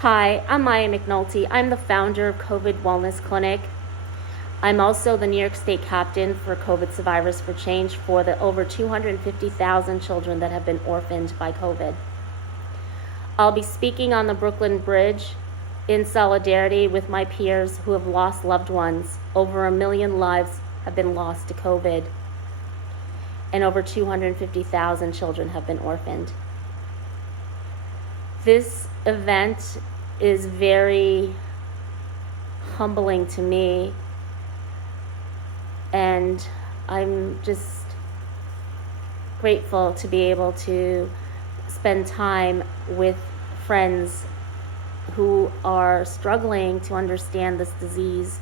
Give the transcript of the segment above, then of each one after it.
Hi, I'm Maya McNulty. I'm the founder of COVID Wellness Clinic. I'm also the New York State captain for COVID Survivors for Change for the over 250,000 children that have been orphaned by COVID. I'll be speaking on the Brooklyn Bridge in solidarity with my peers who have lost loved ones. Over 1 million lives have been lost to COVID, and over 250,000 children have been orphaned. This event is very humbling to me, and I'm just grateful to be able to spend time with friends who are struggling to understand this disease.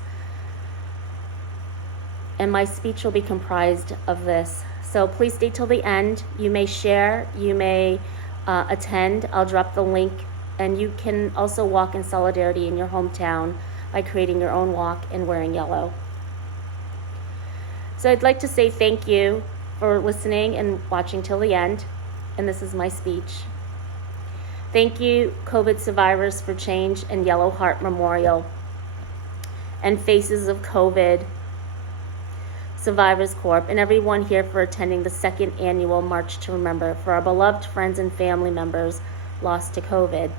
And my speech will be comprised of this. So please stay till the end. You may share, you may attend. I'll drop the link, and you can also walk in solidarity in your hometown by creating your own walk and wearing yellow. So I'd like to say thank you for listening and watching till the end, and this is my speech. Thank you, COVID Survivors for Change and Yellow Heart Memorial and Faces of COVID Survivors Corp, and everyone here for attending the second annual March to Remember for our beloved friends and family members lost to COVID.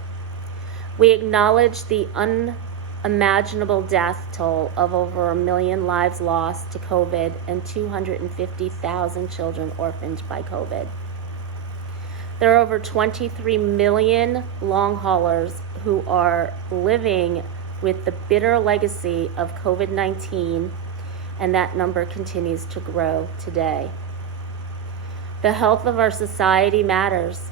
We acknowledge the unimaginable death toll of over 1 million lives lost to COVID and 250,000 children orphaned by COVID. There are over 23 million long haulers who are living with the bitter legacy of COVID-19, and that number continues to grow today. The health of our society matters.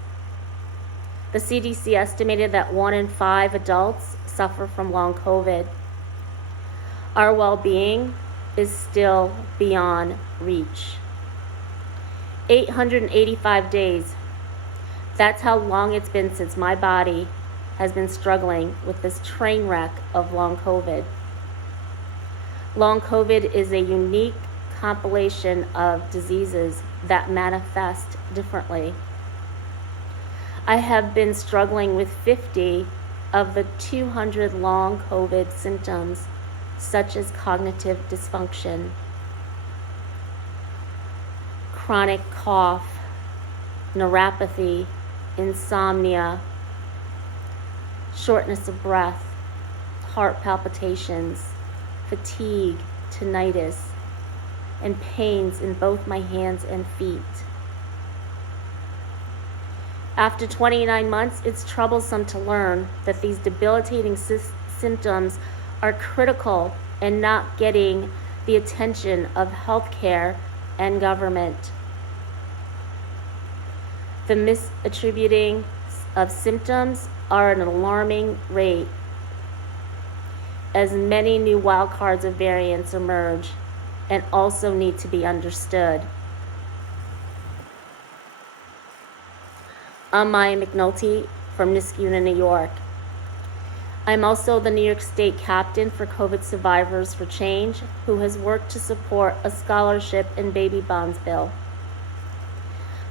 The CDC estimated that 1 in 5 adults suffer from long COVID. Our well-being is still beyond reach. 885 days. That's how long it's been since my body has been struggling with this train wreck of long COVID. Long COVID is a unique compilation of diseases that manifest differently. I have been struggling with 50 of the 200 long COVID symptoms, such as cognitive dysfunction, chronic cough, neuropathy, insomnia, shortness of breath, heart palpitations, fatigue, tinnitus, and pains in both my hands and feet. After 29 months, it's troublesome to learn that these debilitating symptoms are critical and not getting the attention of healthcare and government. The misattributing of symptoms are at an alarming rate as many new wildcards of variants emerge and also need to be understood. I'm Maya McNulty from Niskuna, New York. I'm also the New York State captain for COVID Survivors for Change, who has worked to support a scholarship and baby bonds bill.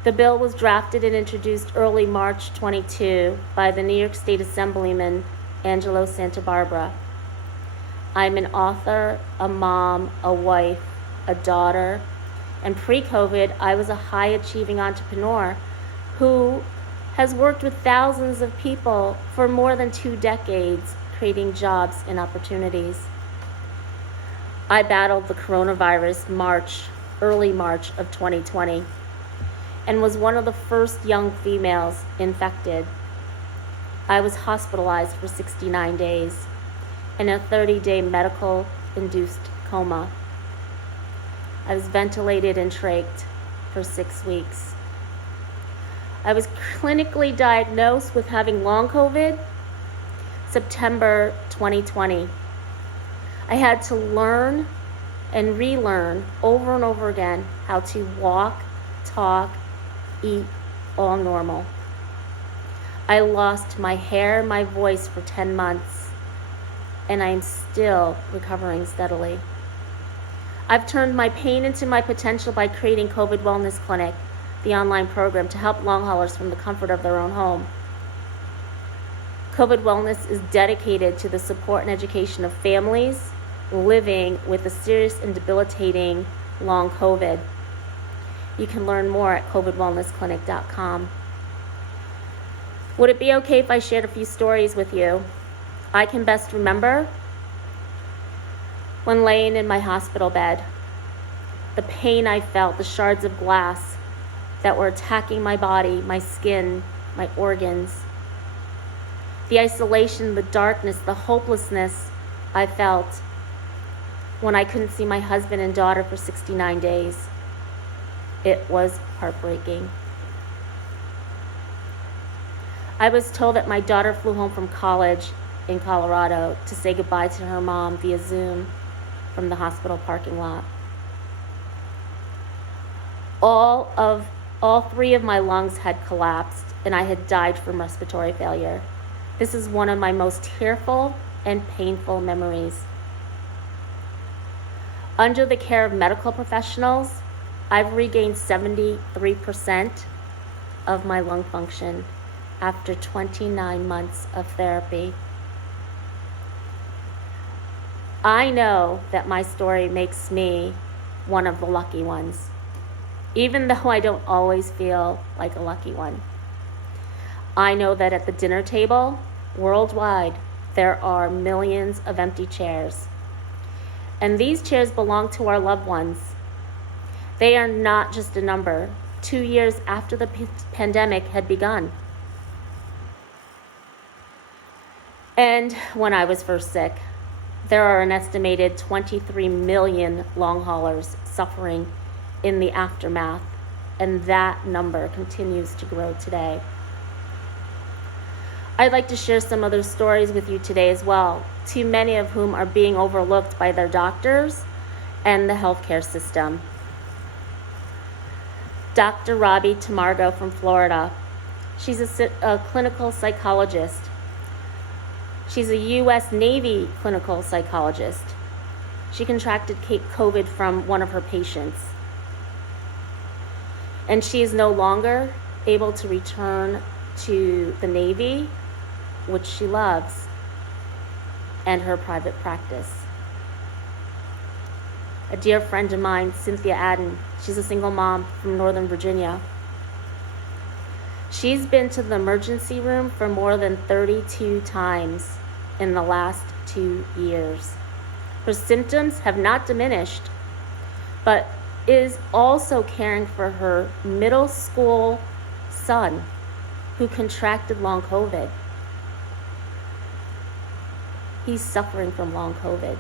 The bill was drafted and introduced early March 22 by the New York State Assemblyman Angelo Santabarbara. I'm an author, a mom, a wife, a daughter, and pre-COVID, I was a high-achieving entrepreneur who has worked with thousands of people for more than 2 decades, creating jobs and opportunities. I battled the coronavirus early March of 2020, and was one of the first young females infected. I was hospitalized for 69 days in a 30-day medical-induced coma. I was ventilated and trached for 6 weeks. I was clinically diagnosed with having long COVID September 2020. I had to learn and relearn over and over again how to walk, talk, eat, all normal. I lost my hair, my voice for 10 months, and I'm still recovering steadily. I've turned my pain into my potential by creating COVID Wellness Clinic, the online program to help long haulers from the comfort of their own home. COVID Wellness is dedicated to the support and education of families living with a serious and debilitating long COVID. You can learn more at covidwellnessclinic.com. Would it be okay if I shared a few stories with you? I can best remember when laying in my hospital bed, the pain I felt, the shards of glass that were attacking my body, my skin, my organs, the isolation, the darkness, the hopelessness I felt when I couldn't see my husband and daughter for 69 days. It was heartbreaking. I was told that my daughter flew home from college in Colorado to say goodbye to her mom via Zoom from the hospital parking lot. All three of my lungs had collapsed and I had died from respiratory failure. This is one of my most tearful and painful memories. Under the care of medical professionals, I've regained 73% of my lung function after 29 months of therapy. I know that my story makes me one of the lucky ones, even though I don't always feel like a lucky one. I know that at the dinner table, worldwide, there are millions of empty chairs. And these chairs belong to our loved ones. They are not just a number, 2 years after the pandemic had begun. And when I was first sick, there are an estimated 23 million long haulers suffering in the aftermath, and that number continues to grow today. I'd like to share some other stories with you today as well, too many of whom are being overlooked by their doctors and the healthcare system. Dr. Robbie Tamargo from Florida. She's a clinical psychologist. She's a U.S. Navy clinical psychologist. She contracted COVID from one of her patients. And she is no longer able to return to the Navy, which she loves, and her private practice. A dear friend of mine, Cynthia Adden, she's a single mom from Northern Virginia. She's been to the emergency room for more than 32 times in the last 2 years. Her symptoms have not diminished, but is also caring for her middle school son who contracted long COVID. He's suffering from long COVID.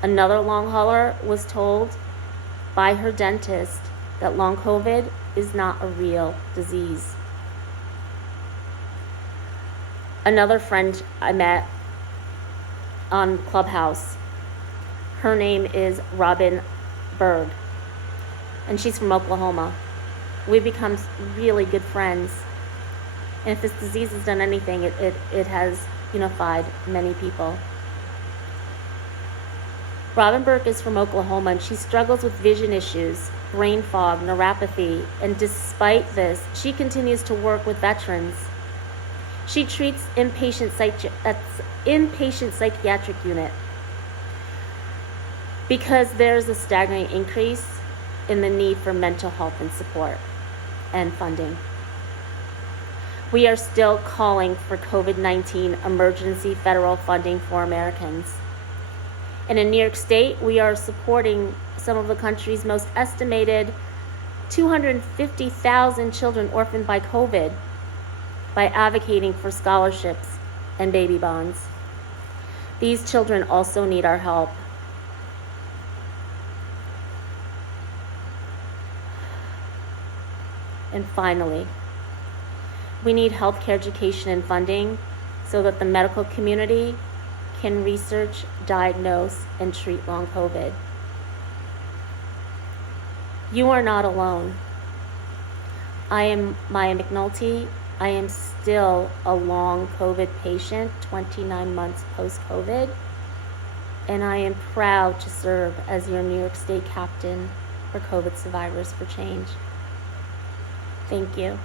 Another long hauler was told by her dentist that long COVID is not a real disease. Another friend I met on Clubhouse, her name is Robin Berg, and she's from Oklahoma. We've become really good friends. And if this disease has done anything, it has unified many people. Robin Burke is from Oklahoma, and she struggles with vision issues, brain fog, neuropathy, and despite this, she continues to work with veterans. She treats inpatient psychiatric unit because there's a staggering increase in the need for mental health and support and funding. We are still calling for COVID-19 emergency federal funding for Americans. And in New York State, we are supporting some of the country's most estimated 250,000 children orphaned by COVID by advocating for scholarships and baby bonds. These children also need our help. And finally, we need healthcare education and funding so that the medical community can research, diagnose, and treat long COVID. You are not alone. I am Maya McNulty. I am still a long COVID patient, 29 months post-COVID, and I am proud to serve as your New York State captain for COVID Survivors for Change. Thank you.